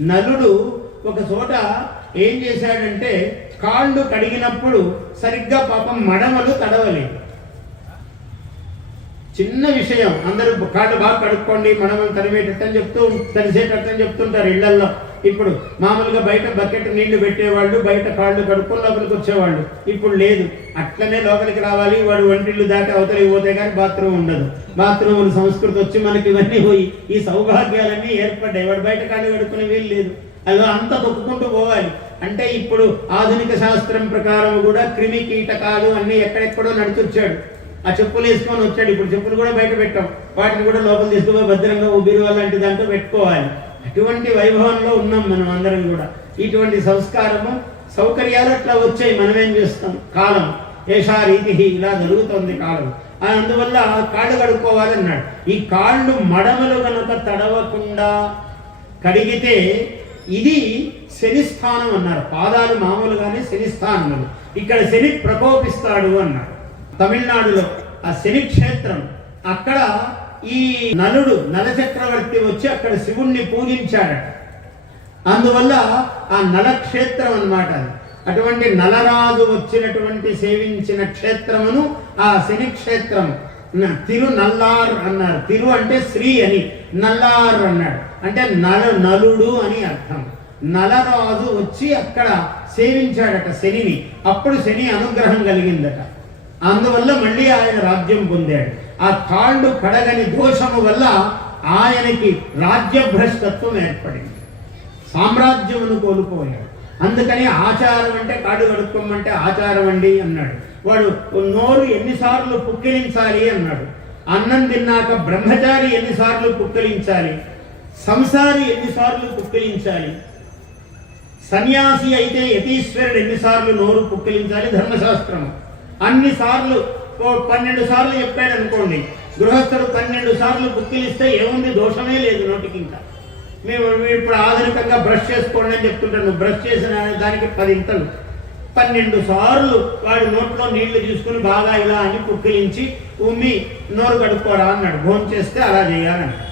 నలుడు ఒక చోట ఏం చేశాడంటే కాళ్ళు కడిగినప్పుడు సరిగ్గా పాపం మడమలు తడవలేదు. చిన్న విషయం అందరూ కాళ్ళు బాగా కడుక్కోండి మనమని తరిమేటట్టు అని చెప్తూ తరిసేటట్టు అని చెప్తుంటారు ఇళ్ళల్లో. ఇప్పుడు మామూలుగా బయట బకెట్ నీళ్ళు పెట్టేవాళ్ళు బయట కాళ్ళు కడుక్కొని లోపలికి వచ్చేవాళ్ళు. ఇప్పుడు లేదు. అట్లనే లోపలికి రావాలి. వాడు వంటిళ్ళు దాటి అవతలికి పోతే కానీ బాత్రూమ్ ఉండదు. బాత్రూమ్ సంస్కృతి వచ్చి మనకి ఇవన్నీ పోయి ఈ సౌభాగ్యాలన్నీ ఏర్పడ్డాయి. వాడు బయట కాళ్ళు కడుక్కునే వీలు లేదు. అది అంత తొక్కుకుంటూ పోవాలి. అంటే ఇప్పుడు ఆధునిక శాస్త్రం ప్రకారం కూడా క్రిమి కీటకాలు అన్ని ఎక్కడెక్కడో నడిచొచ్చాడు. ఆ చెప్పులు వేసుకొని వచ్చాడు. ఇప్పుడు చెప్పులు కూడా బయట పెట్టాం. వాటిని కూడా లోపల తీసుకుపోయి భద్రంగా ఉబిరువ లాంటి దాంట్లో పెట్టుకోవాలి. అటువంటి వైభవంలో ఉన్నాం మనం అందరం కూడా. ఇటువంటి సంస్కారము సౌకర్యాలు అట్లా వచ్చాయి. మనమేం చేస్తాం? కాలం. ఏషా రీతి ఇలా జరుగుతోంది కాలం. అందువల్ల కాళ్ళు కడుక్కోవాలన్నాడు. ఈ కాళ్ళు మడమలు కనుక తడవకుండా కడిగితే ఇది శని స్థానం అన్నారు. పాదాలు మామూలుగానే శని స్థానములు ఇక్కడ శని ప్రకోపిస్తాడు అన్నారు తమిళనాడులో ఆ శని క్షేత్రం అక్కడ ఈ నలుడు నలచక్రవర్తి వచ్చి అక్కడ శివుణ్ణి పూజించాడట అందువల్ల ఆ నలక్షేత్రం అన్నమాట అటువంటి నలరాజు వచ్చినటువంటి సేవించిన క్షేత్రమును ఆ శని క్షేత్రం తిరు నల్లార్ అన్నారు. తిరు అంటే శ్రీ అని. నల్లార్ అన్నాడు. అంటే నల నలుడు అని అర్థం. నలరాజు వచ్చి అక్కడ సేవించాడట శనిని. అప్పుడు శని అనుగ్రహం కలిగిందట. అందువల్ల మళ్ళీ ఆయన రాజ్యం పొందాడు. ఆ కాళ్ళు కడగని దోషము వల్ల ఆయనకి రాజ్యభ్రష్టత్వం ఏర్పడింది. సామ్రాజ్యమును కోల్పోయాడు. అందుకని ఆచారం అంటే కాడు కడుక్కోమంటే ఆచారం అండి అన్నాడు. వాడు నోరు ఎన్నిసార్లు పుక్కిలించాలి అన్నాడు. అన్నం తిన్నాక బ్రహ్మచారి ఎన్నిసార్లు పుక్కిలించాలి? సంసారి ఎన్నిసార్లు పుక్కిలించాలి? సన్యాసి అయితే యతీశ్వరుడు ఎన్నిసార్లు నోరు పుక్కిలించాలి? ధర్మశాస్త్రం అన్ని సార్లు పన్నెండు సార్లు చెప్పాడు అనుకోండి. గృహస్థుడు పన్నెండు సార్లు బుక్కిలిస్తే ఏముంది? దోషమే లేదు నోటికి ఇంకా మేము ఇప్పుడు ఆధునికంగా బ్రష్ చేసుకోండి అని చెప్తుంటాను బ్రష్ చేసిన దానికి పది ఇంతలు. పన్నెండు సార్లు వాడి నోట్లో నీళ్ళు తీసుకుని బాగా ఇలా అని పుక్కిలించి ఉమ్మి నోరు కడుక్కోరా అన్నాడు. భోజనం చేస్తే అలా చేయాలన్నాడు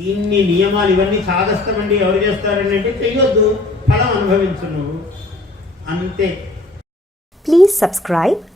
ఇన్ని నియమాలు ఇవన్నీ చాదస్తమండి. ఎవరు చేస్తారని అంటే చెయ్యొద్దు. ఫలం అనుభవించు నువ్వు. అంతే. Please subscribe